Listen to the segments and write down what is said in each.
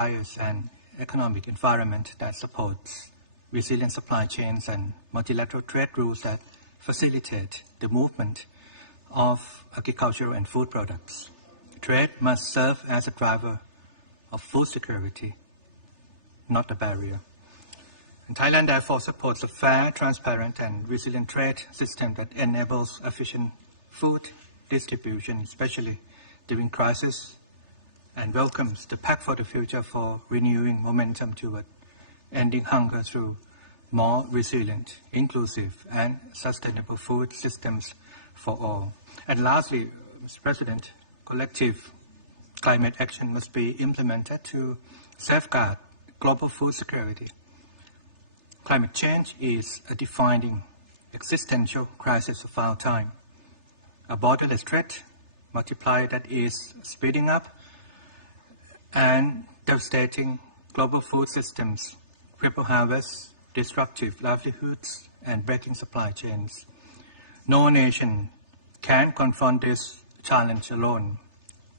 requires an economic environment that supports resilient supply chains and multilateral trade rules that facilitate the movement of agricultural and food products. Trade must serve as a driver of food security, not a barrier. And Thailand therefore supports a fair, transparent, and resilient trade system that enables efficient food distribution, especially during crisis, and welcomes the Pact for the Future for renewing momentum toward ending hunger through more resilient, inclusive, and sustainable food systems for all. And lastly, Mr. President, collective climate action must be implemented to safeguard global food security. Climate change is a defining existential crisis of our time, a borderless threat multiplied that is speeding up and devastating global food systems, cripple harvests, disruptive livelihoods, and breaking supply chains. No nation can confront this challenge alone.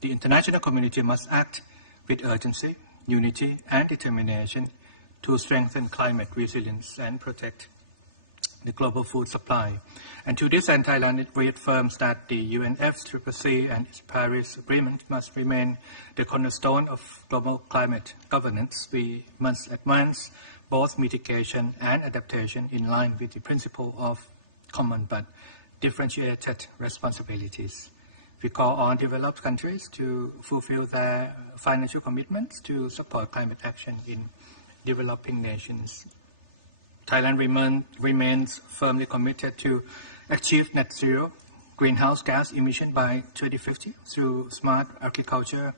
The international community must act with urgency, unity, and determination to strengthen climate resilience and protect the global food supply. And to this end, Thailand reaffirms that the UNFCCC and its Paris Agreement must remain the cornerstone of global climate governance. We must advance both mitigation and adaptation in line with the principle of common but differentiated responsibilities. We call on developed countries to fulfill their financial commitments to support climate action in developing nations. Thailand remains firmly committed to achieve net zero greenhouse gas emission by 2050 through smart agriculture,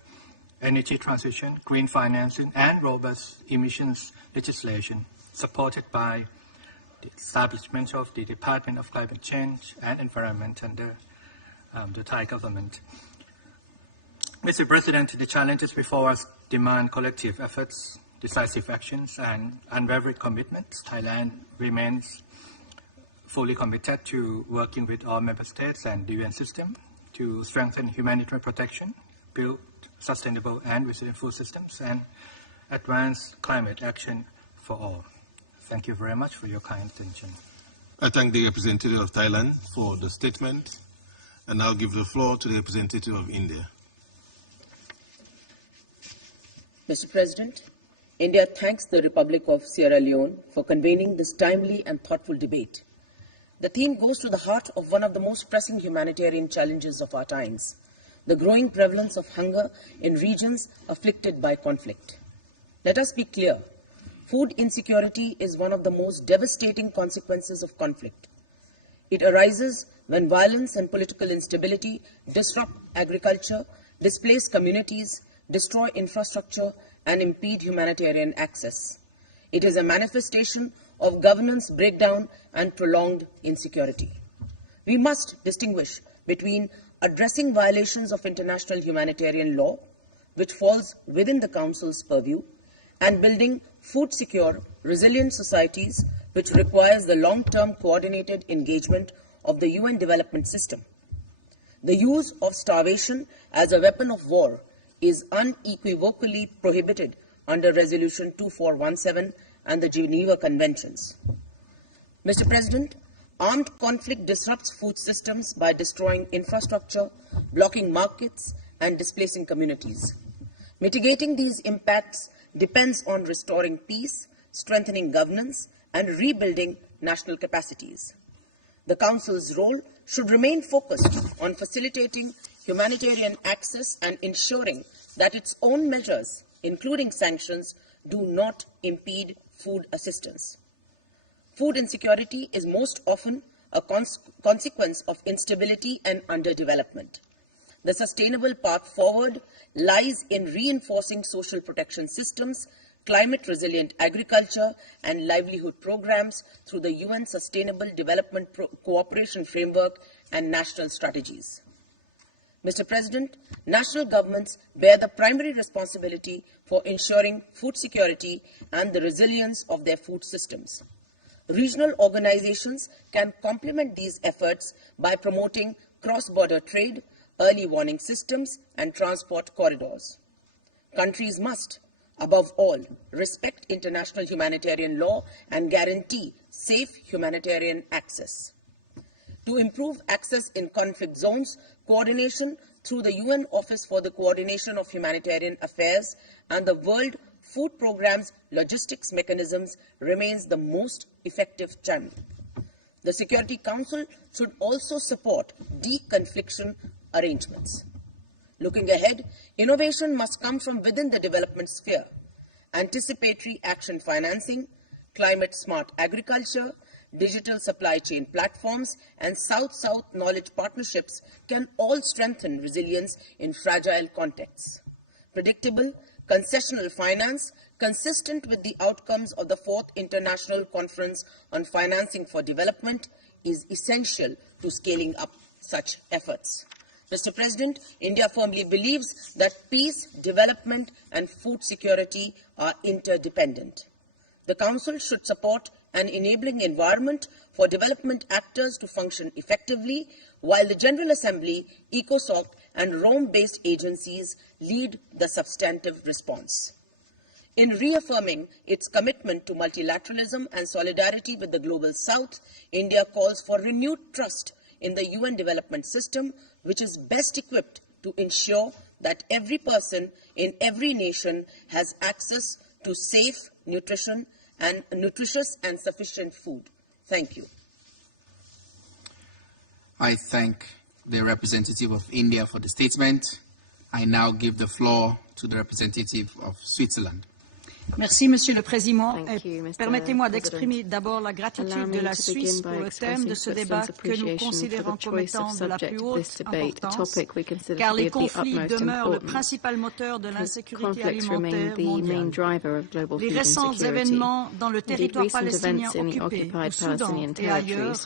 energy transition, green financing, and robust emissions legislation, supported by the establishment of the Department of Climate Change and Environment under the Thai government. Mr. President, the challenges before us demand collective efforts, decisive actions, and unwavering commitments. Thailand remains fully committed to working with all member states and the UN system to strengthen humanitarian protection, build sustainable and resilient food systems, and advance climate action for all. Thank you very much for your kind attention. I thank the representative of Thailand for the statement, and I'll give the floor to the representative of India. Mr. President, India thanks the Republic of Sierra Leone for convening this timely and thoughtful debate. The theme goes to the heart of one of the most pressing humanitarian challenges of our times, the growing prevalence of hunger in regions afflicted by conflict. Let us be clear, food insecurity is one of the most devastating consequences of conflict. It arises when violence and political instability disrupt agriculture, displace communities, destroy infrastructure, and impede humanitarian access. It is a manifestation of governance breakdown and prolonged insecurity. We must distinguish between addressing violations of international humanitarian law, which falls within the Council's purview, and building food-secure, resilient societies, which requires the long-term coordinated engagement of the UN development system. The use of starvation as a weapon of war is unequivocally prohibited under Resolution 2417 and the Geneva Conventions. Mr. President, armed conflict disrupts food systems by destroying infrastructure, blocking markets, and displacing communities. Mitigating these impacts depends on restoring peace, strengthening governance, and rebuilding national capacities. The Council's role should remain focused on facilitating humanitarian access and ensuring that its own measures, including sanctions, do not impede food assistance. Food insecurity is most often a consequence of instability and underdevelopment. The sustainable path forward lies in reinforcing social protection systems, climate-resilient agriculture, and livelihood programs through the UN Sustainable Development Cooperation Framework and national strategies. Mr. President, national governments bear the primary responsibility for ensuring food security and the resilience of their food systems. Regional organizations can complement these efforts by promoting cross-border trade, early warning systems, and transport corridors. Countries must Above all, respect international humanitarian law and guarantee safe humanitarian access. To improve access in conflict zones, coordination through the UN Office for the Coordination of Humanitarian Affairs and the World Food Programme's logistics mechanisms remains the most effective channel. The Security Council should also support deconfliction arrangements. Looking ahead, innovation must come from within the development sphere. Anticipatory action financing, climate-smart agriculture, digital supply chain platforms, and South-South knowledge partnerships can all strengthen resilience in fragile contexts. Predictable, concessional finance, consistent with the outcomes of the 4th International Conference on Financing for Development, is essential to scaling up such efforts. Mr. President, India firmly believes that peace, development, and food security are interdependent. The Council should support an enabling environment for development actors to function effectively, while the General Assembly, ECOSOC, and Rome-based agencies lead the substantive response. In reaffirming its commitment to multilateralism and solidarity with the Global South, India calls for renewed trust in the UN development system, which is best equipped to ensure that every person in every nation has access to safe, nutritious and sufficient food. Thank you. I thank the representative of India for the statement. I now give the floor to the representative of Switzerland. Merci, Monsieur le Président. Permettez-moi d'exprimer d'abord la gratitude de la Suisse pour le thème de ce débat que nous considérons comme étant de la plus haute importance, car les conflits demeurent le principal moteur de l'insécurité alimentaire mondiale. Les récents événements dans le territoire palestinien occupé, au Soudan et ailleurs,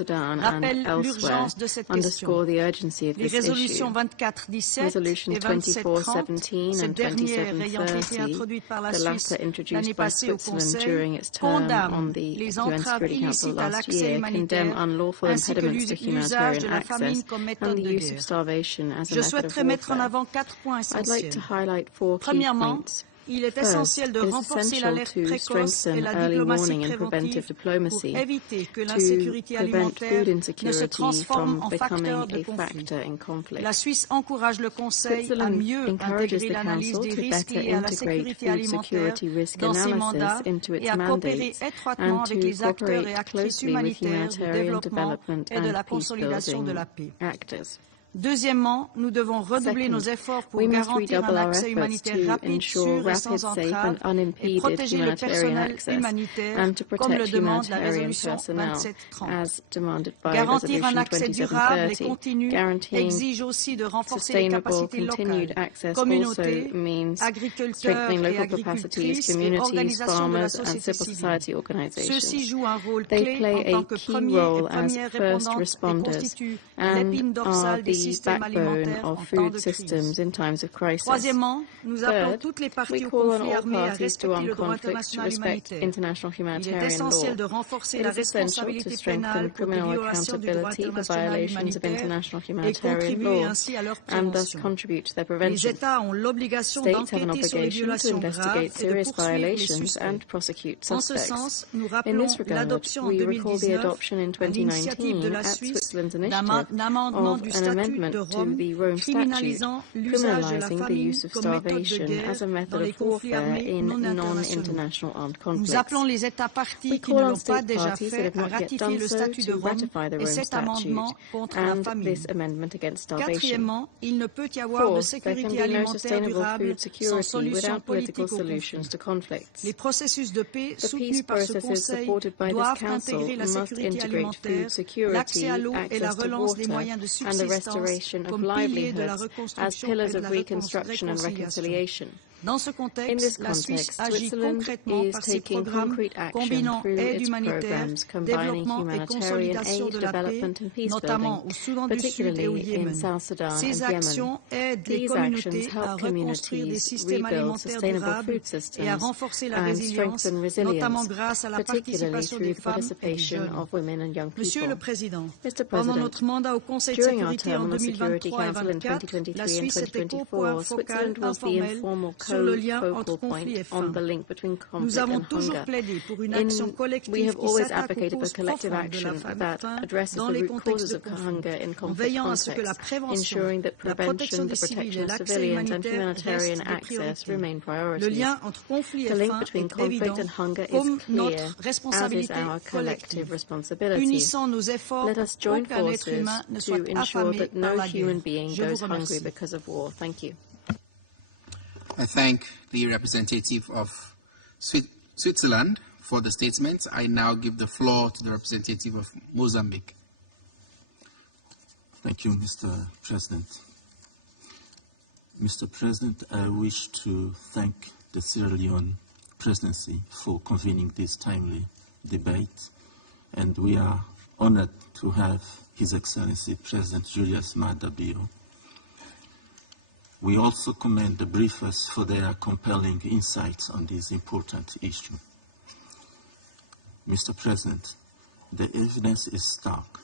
rappellent l'urgence de cette question. Les résolutions 2417 et 2730, cette dernière ayant été introduite par la Suisse l'année passée au Conseil, condamne les entraves illicites à l'accès humanitaire ainsi que l'usage de la famine comme méthode de guerre. Je souhaiterais mettre en avant 4 points essentiels. Premièrement, il est essentiel de renforcer l'alerte précoce et la diplomatie préventive pour éviter que l'insécurité alimentaire ne se transforme en facteur de conflit. La Suisse encourage le Conseil à mieux intégrer l'analyse des risques liés à la sécurité alimentaire dans ses mandats et à coopérer étroitement avec les acteurs et actrices humanitaires du développement et de la consolidation de la paix. Deuxièmement, nous devons redoubler nos efforts pour garantir un accès humanitaire rapide, sûr et sans entrave et protéger le personnel humanitaire comme le demande la résolution 2730. Garantir un accès durable et continu exige aussi de renforcer les capacités locales, communautés, agriculteurs et agricultrices et organisations de la société civile. Ceux-ci jouent un rôle clé en tant que première répondante et constituent l'épine dorsale des systèmes alimentaires en temps de crise. Troisièmement, nous appelons toutes les parties au conflit armé à respecter le droit international humanitaire. Il est essentiel de renforcer la responsabilité pénale pour des violations du droit international humanitaire et contribuer ainsi à leur prévention. Les États ont l'obligation d'enquêter sur les violations graves et de poursuivre les suspects. En ce sens, nous rappelons l'adoption en 2019, à l'initiative de la Suisse, d'un amendement du statut de Rome criminalisant l'usage de la famine comme méthode de guerre dans les conflits armés non internationaux. Nous appelons les États partis qui ne l'ont pas déjà fait à ratifier le statut de Rome et cet amendement contre la famine. Quatrièmement, il ne peut y avoir de sécurité alimentaire durable sans solution politique aux conflits. Les processus de paix soutenus par ce Conseil doivent intégrer la sécurité alimentaire, l'accès à l'eau et la relance des moyens de subsistance comme piliers de la reconstruction et de la réconciliation. Dans ce contexte, la Suisse agit concrètement par ses programmes combinant aide humanitaire, développement et consolidation de la paix, notamment au Soudan du Sud et au Yémen. Ces actions aident les communautés à reconstruire des systèmes alimentaires durables et à renforcer la résilience, notamment grâce à la participation des femmes et des jeunes. Monsieur le Président, pendant notre mandat au Conseil de sécurité en 2023 et 2024, la Suisse était au point focal informel sur le lien entre conflit et faim. Nous avons toujours plaidé pour une action collective qui s'attaque aux causes profondes de la faim dans les contextes de conflit, en veillant à ce que la prévention, la protection des civils et l'accès humanitaire restent des priorités. Le lien entre conflit et faim est évident comme notre responsabilité collective. Unissons nos efforts pour qu'aucun être humain ne soit affamé par la guerre. Je vous remercie. I thank the representative of Switzerland for the statement. I now give the floor to the representative of Mozambique. Thank you, Mr. President. Mr. President, I wish to thank the Sierra Leone presidency for convening this timely debate, and we are honored to have His Excellency President Julius Maada Bio. We also commend the briefers for their compelling insights on this important issue. Mr. President, the evidence is stark.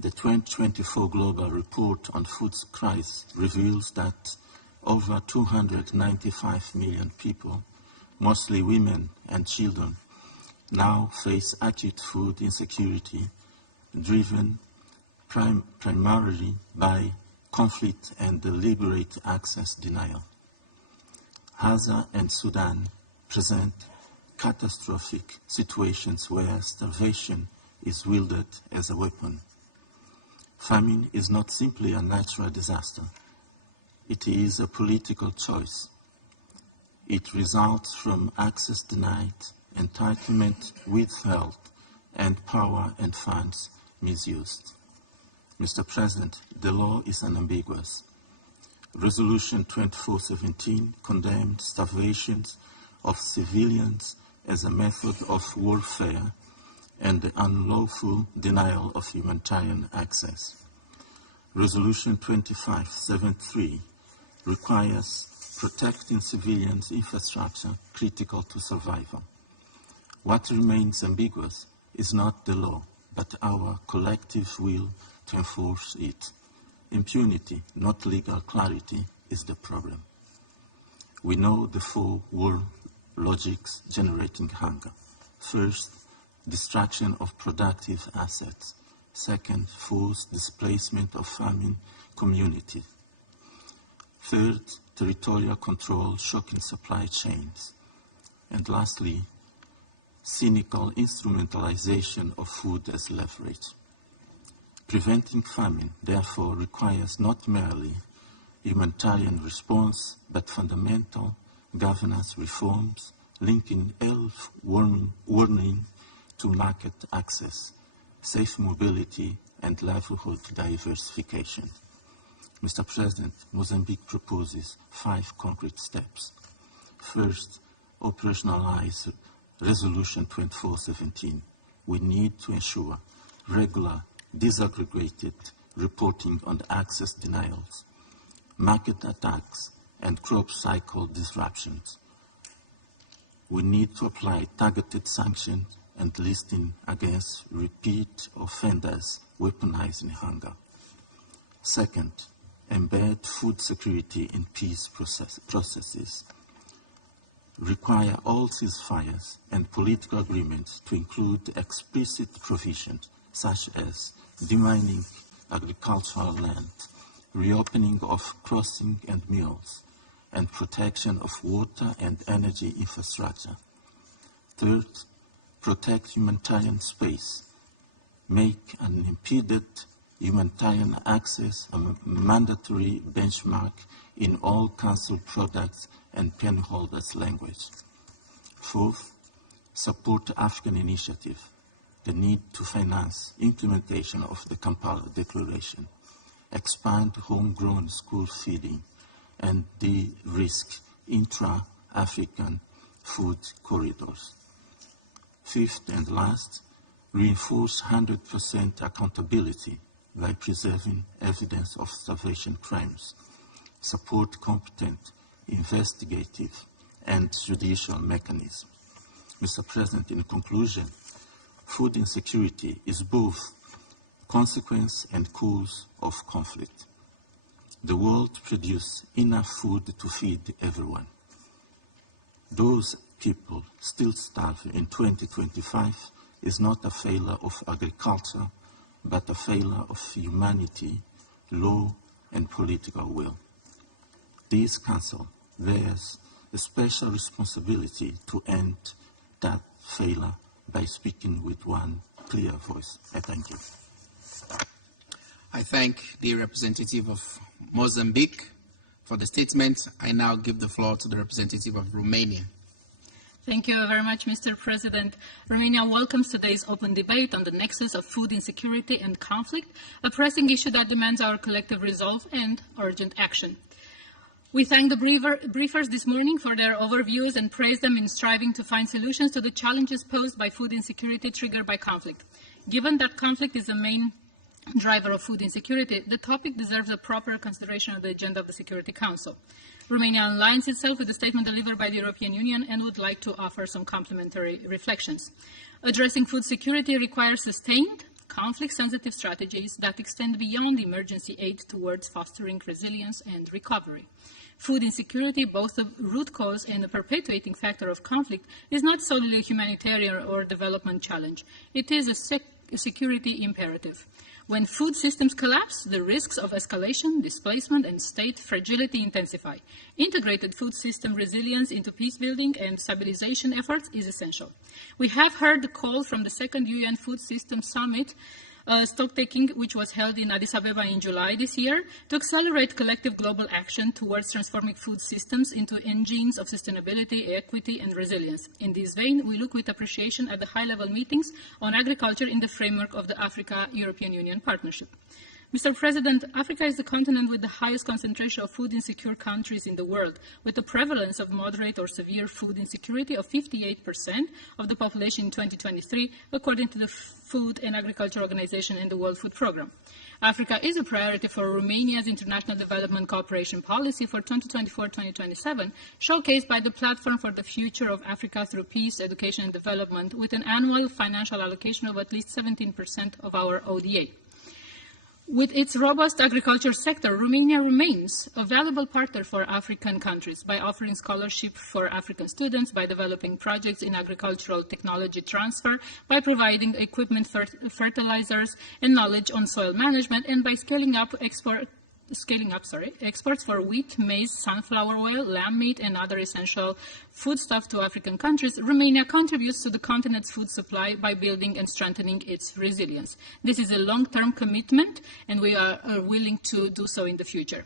The 2024 Global Report on Food Crisis reveals that over 295 million people, mostly women and children, now face acute food insecurity, driven primarily by conflict and deliberate access denial. Gaza and Sudan present catastrophic situations where starvation is wielded as a weapon. Famine is not simply a natural disaster. It is a political choice. It results from access denied, entitlement withheld, and power and funds misused. Mr. President, the law is unambiguous. Resolution 2417 condemned starvation of civilians as a method of warfare and the unlawful denial of humanitarian access. Resolution 2573 requires protecting civilians' infrastructure critical to survival. What remains ambiguous is not the law, but our collective will to enforce it. Impunity, not legal clarity, is the problem. We know the four world logics generating hunger. First, destruction of productive assets. Second, forced displacement of farming communities. Third, territorial control shocking supply chains. And lastly, cynical instrumentalization of food as leverage. Preventing famine, therefore, requires not merely humanitarian response, but fundamental governance reforms linking health warning to market access, safe mobility, and livelihood diversification. Mr. President, Mozambique proposes 5 concrete steps. First, operationalize Resolution 2417. We need to ensure regular, disaggregated reporting on access denials, market attacks, and crop cycle disruptions. We need to apply targeted sanctions and listing against repeat offenders weaponizing hunger. Second, embed food security in peace processes. Require all ceasefires and political agreements to include explicit provisions such as demining agricultural land, reopening of crossing and mills, and protection of water and energy infrastructure. Third, protect humanitarian space. Make unimpeded humanitarian access a mandatory benchmark in all council products and penholders' language. Fourth, support African initiative, the need to finance implementation of the Kampala Declaration, expand homegrown school feeding, and de-risk intra-African food corridors. Fifth and last, reinforce 100% accountability by preserving evidence of starvation crimes, support competent investigative and judicial mechanisms. Mr. President, in conclusion, food insecurity is both consequence and cause of conflict. The world produces enough food to feed everyone. those people still starve in 2025 is not a failure of agriculture, but a failure of humanity, law, and political will. This Council bears a special responsibility to end that failure by speaking with one clear voice. I thank you. I thank the representative of Mozambique for the statement. I now give the floor to the representative of Romania. Thank you very much, Mr. President. Romania welcomes today's open debate on the nexus of food insecurity and conflict, a pressing issue that demands our collective resolve and urgent action. We thank the briefers this morning for their overviews and praise them in striving to find solutions to the challenges posed by food insecurity triggered by conflict. Given that conflict is the main driver of food insecurity, the topic deserves a proper consideration of the agenda of the Security Council. Romania aligns itself with the statement delivered by the European Union and would like to offer some complementary reflections. Addressing food security requires sustained, conflict-sensitive strategies that extend beyond emergency aid towards fostering resilience and recovery. Food insecurity, both a root cause and a perpetuating factor of conflict, is not solely a humanitarian or development challenge. It is a security imperative. When food systems collapse, the risks of escalation, displacement, and state fragility intensify. Integrated food system resilience into peace-building and stabilization efforts is essential. We have heard the call from the second UN Food System Summit, stocktaking, which was held in Addis Ababa in July this year, to accelerate collective global action towards transforming food systems into engines of sustainability, equity, and resilience. In this vein, we look with appreciation at the high-level meetings on agriculture in the framework of the Africa-European Union Partnership. Mr. President, Africa is the continent with the highest concentration of food insecure countries in the world, with a prevalence of moderate or severe food insecurity of 58% of the population in 2023, according to the Food and Agriculture Organization and the World Food Programme. Africa is a priority for Romania's international development cooperation policy for 2024-2027, showcased by the Platform for the Future of Africa through Peace, Education and Development, with an annual financial allocation of at least 17% of our ODA. With its robust agriculture sector, Romania remains a valuable partner for African countries by offering scholarship for African students, by developing projects in agricultural technology transfer, by providing equipment, fertilizers, and knowledge on soil management, and by scaling up exports for wheat, maize, sunflower oil, lamb meat, and other essential foodstuff to African countries. Romania contributes to the continent's food supply by building and strengthening its resilience. This is a long-term commitment, and we are willing to do so in the future.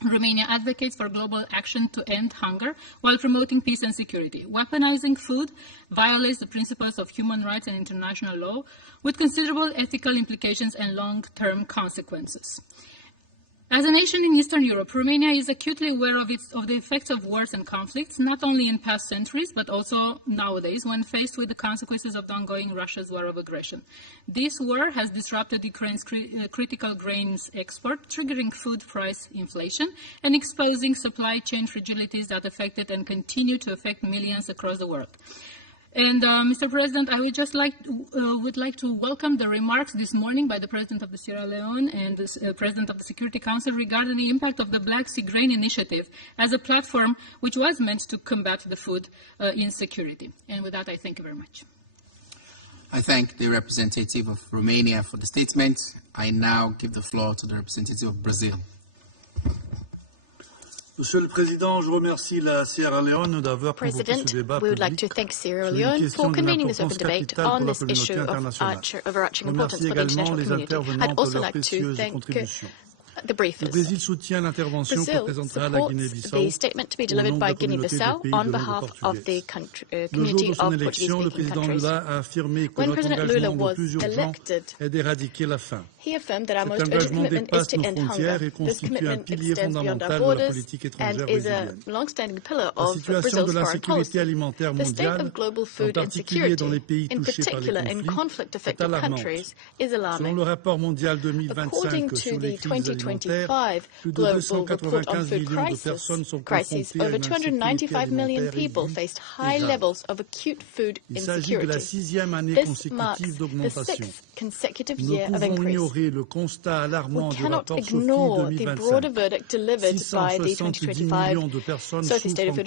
Romania advocates for global action to end hunger while promoting peace and security. Weaponizing food violates the principles of human rights and international law, with considerable ethical implications and long-term consequences. As a nation in Eastern Europe, Romania is acutely aware of the effects of wars and conflicts, not only in past centuries, but also nowadays, when faced with the consequences of the ongoing Russia's war of aggression. This war has disrupted Ukraine's critical grains export, triggering food price inflation and exposing supply chain fragilities that affected and continue to affect millions across the world. And, Mr. President, I would just would like to welcome the remarks this morning by the President of the Sierra Leone and the President of the Security Council regarding the impact of the Black Sea Grain Initiative as a platform which was meant to combat the food insecurity. And with that, I thank you very much. I thank the representative of Romania for the statement. I now give the floor to the representative of Brazil. Monsieur le Président, je remercie la Sierra Leone d'avoir convoqué ce débat we would like to thank Sierra Leone for convening this open debate on this issue of overarching importance for the international community. I'd also like to thank the briefers. Brazil supports the statement to be delivered by Guinea-Bissau on behalf of the community of Portuguese-speaking countries. When President Lula was elected, he affirmed that our most urgent commitment is to end hunger. This commitment extends beyond our borders and is a long-standing pillar of Brazil's foreign policy. The state of global food insecurity, in particular in conflict-affected countries, is alarming. According to the 2025 Global Report on Food Crises, over 295 million people faced high levels of acute food insecurity. This marks the sixth consecutive year of increase. We cannot ignore the broader verdict delivered by the 2025 Sophie State of Food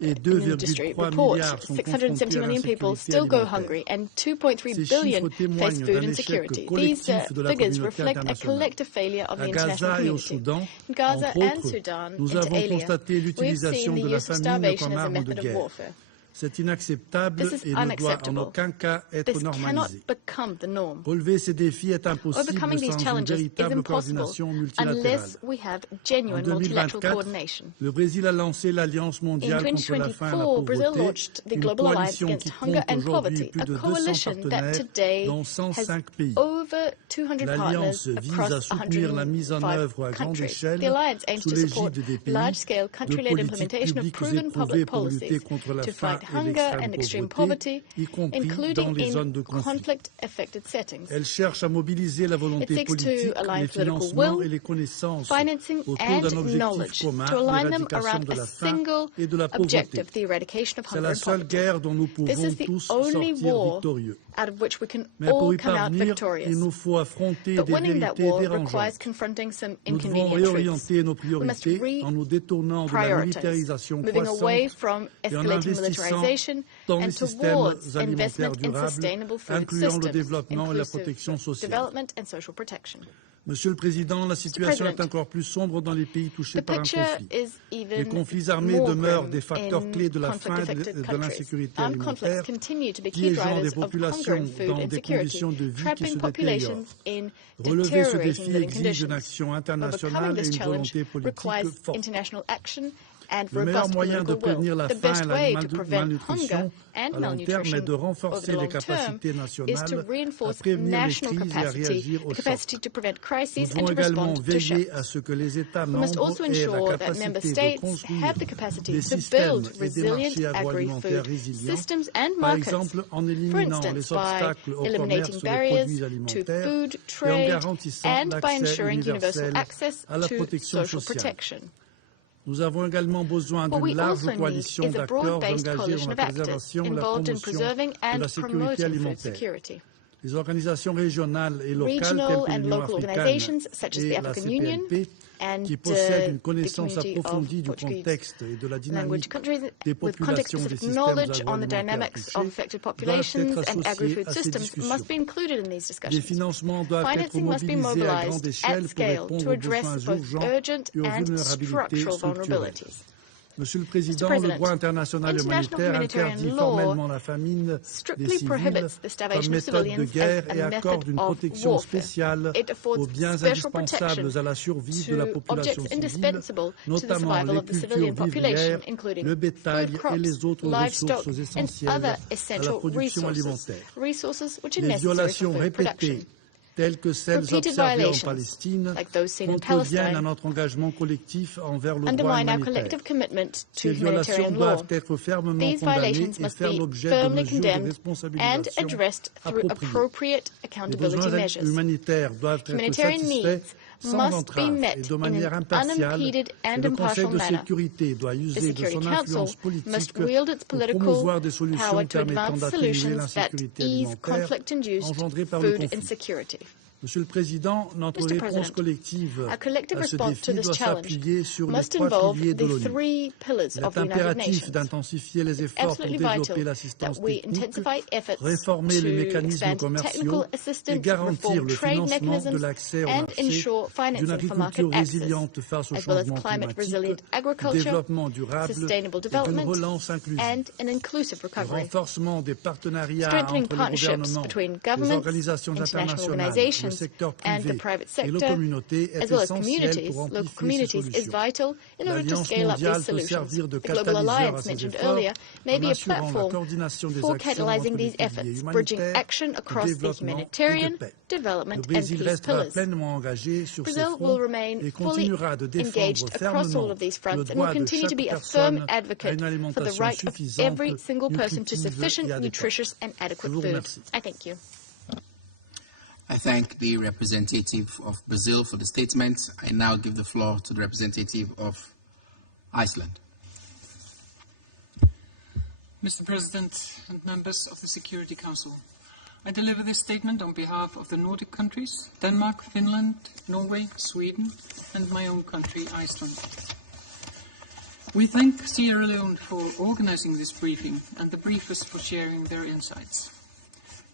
in the industry report 670 million people still go hungry and 2.3 billion face food insecurity. These figures reflect a collective failure of the international community. In Gaza and Sudan, inter alia, we've seen the use of starvation as a method of warfare. C'est inacceptable et ne doit en aucun cas être normalisé. Relever ces défis est impossible sans une véritable coordination multilatérale. En 2024, le Brésil a lancé l'Alliance mondiale contre la faim et la pauvreté, une coalition qui compte aujourd'hui plus de 200 partenaires, dont 105 pays. L'Alliance vise à soutenir la mise en œuvre à grande échelle, sous l'égide des pays, de politiques publiques éprouvées pour lutter contre la faim hunger and extreme poverty, including in conflict-affected settings. Elle cherche à mobiliser la volonté politique, les financements et les connaissances financing autour d'un objectif commun, l'éradication de la faim et de la pauvreté. C'est la seule guerre dont nous pouvons tous sortir victorieux. Mais pour y parvenir, il nous faut affronter des vérités dérangeantes. Nous devons réorienter nos priorités en nous détournant de la militarisation croissante et en investissant dans les systèmes alimentaires durables, incluant le développement et la protection sociale. Monsieur le Président, la situation est encore plus sombre dans les pays touchés par un conflit. Les conflits armés demeurent des facteurs clés de la faim et de l'insécurité alimentaire, piégeant des populations dans des conditions de vie qui se détériorent. Relever ce défi exige une action internationale et une volonté politique forte. Le meilleur moyen de prévenir la faim et la malnutrition à long terme est de renforcer les capacités nationales à prévenir les crises et à réagir aux chocs. Nous devons également veiller à ce que les États membres aient la capacité de construire des systèmes et des marchés agroalimentaires résilients, par exemple en éliminant les obstacles au commerce des produits alimentaires et en garantissant l'accès universel à la protection sociale. Nous avons également besoin d'une large coalition d'acteurs engagés dans la préservation et la promotion de la sécurité alimentaire. Les organisations régionales et locales telles que l'Union africaine et la CPLP, qui possèdent une connaissance approfondie du contexte et de la dynamique des populations des systèmes agroalimentaires touchés, doivent être associées à ces discussions. Des financements doivent être mobilisés à grande échelle pour répondre aux besoins urgents et aux vulnérabilités structurelles. Monsieur le Président, le droit international humanitaire interdit formellement la famine des civils comme méthode de guerre et accorde une protection spéciale aux biens indispensables à la survie de la population civile, notamment les cultures vivrières, le bétail et les autres ressources essentielles à la production alimentaire. Les violations répétées telles que celles observées en Palestine, contreviennent à notre engagement collectif envers le droit humanitaire. Ces violations doivent être fermement condamnées et faire l'objet de mesures de responsabilisation appropriées. Les besoins humanitaires doivent être satisfaits sans entrave et de manière impartiale, et le Conseil de sécurité doit user de son influence politique pour promouvoir des solutions permettant d'atténuer l'insécurité alimentaire engendrée par le conflit. Monsieur le Président, notre réponse collective à ce défi doit s'appuyer sur les trois piliers de l'ONU. Il est impératif d'intensifier les efforts pour développer l'assistance technique, réformer les mécanismes commerciaux et garantir le financement de l'accès au marché, d'une agriculture résiliente face au changement climatique, du développement durable et d'une relance inclusive. Le renforcement des partenariats entre les gouvernements, les organisations internationales, le secteur privé et les communautés est essentiel pour amplifier ces solutions. L'Alliance mondiale peut servir de catalyseur à ces efforts en assurant la coordination des actions entre les piliers humanitaires, de développement et de paix. Le Brésil restera pleinement engagé sur ces fronts et continuera de défendre fermement le droit de chaque personne à une alimentation suffisante, nutritive et adéquate. Je vous remercie. I thank the representative of Brazil for the statement. I now give the floor to the representative of Iceland. Mr. President and members of the Security Council, I deliver this statement on behalf of the Nordic countries, Denmark, Finland, Norway, Sweden, and my own country, Iceland. We thank Sierra Leone for organizing this briefing and the briefers for sharing their insights.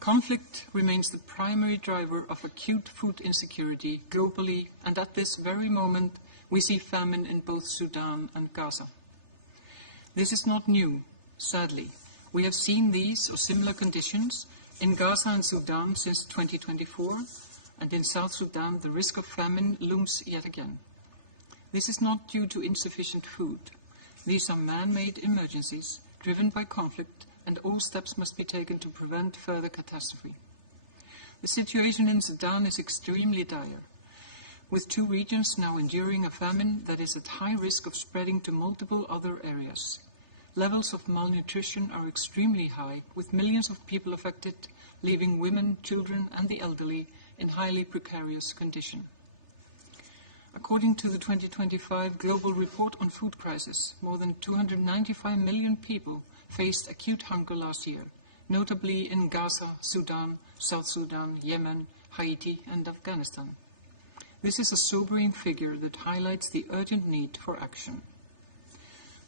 Conflict remains the primary driver of acute food insecurity globally, and at this very moment we see famine in both Sudan and Gaza. This is not new, sadly. We have seen these or similar conditions in Gaza and Sudan since 2024, and in South Sudan the risk of famine looms yet again. This is not due to insufficient food. These are man-made emergencies driven by conflict, and all steps must be taken to prevent further catastrophe. The situation in Sudan is extremely dire, with 2 regions now enduring a famine that is at high risk of spreading to multiple other areas. Levels of malnutrition are extremely high, with millions of people affected, leaving women, children, and the elderly in highly precarious condition. According to the 2025 Global Report on Food Crisis, more than 295 million people faced acute hunger last year, notably in Gaza, Sudan, South Sudan, Yemen, Haiti, and Afghanistan. This is a sobering figure that highlights the urgent need for action.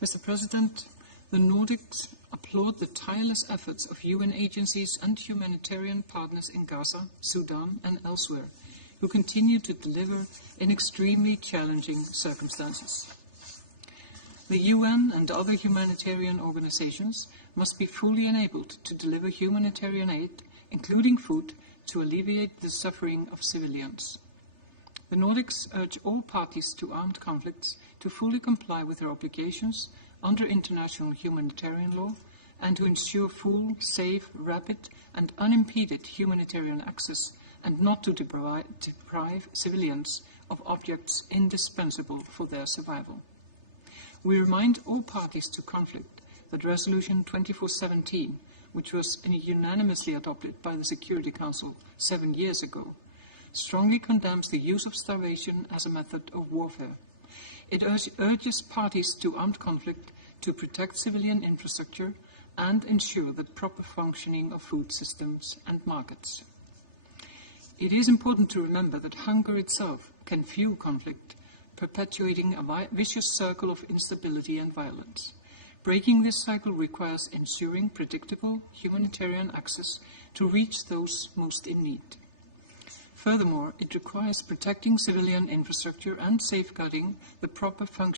Mr. President, the Nordics applaud the tireless efforts of UN agencies and humanitarian partners in Gaza, Sudan, and elsewhere, who continue to deliver in extremely challenging circumstances. The UN and other humanitarian organizations must be fully enabled to deliver humanitarian aid, including food, to alleviate the suffering of civilians. The Nordics urge all parties to armed conflicts to fully comply with their obligations under international humanitarian law and to ensure full, safe, rapid, and unimpeded humanitarian access, and not to deprive civilians of objects indispensable for their survival. We remind all parties to conflict that Resolution 2417, which was unanimously adopted by the Security Council 7 years ago, strongly condemns the use of starvation as a method of warfare. It urges parties to armed conflict to protect civilian infrastructure and ensure the proper functioning of food systems and markets. It is important to remember that hunger itself can fuel conflict, perpetuating a vicious circle of instability and violence. Breaking this cycle requires ensuring predictable humanitarian access to reach those most in need. Furthermore, it requires protecting civilian infrastructure and safeguarding the proper functioning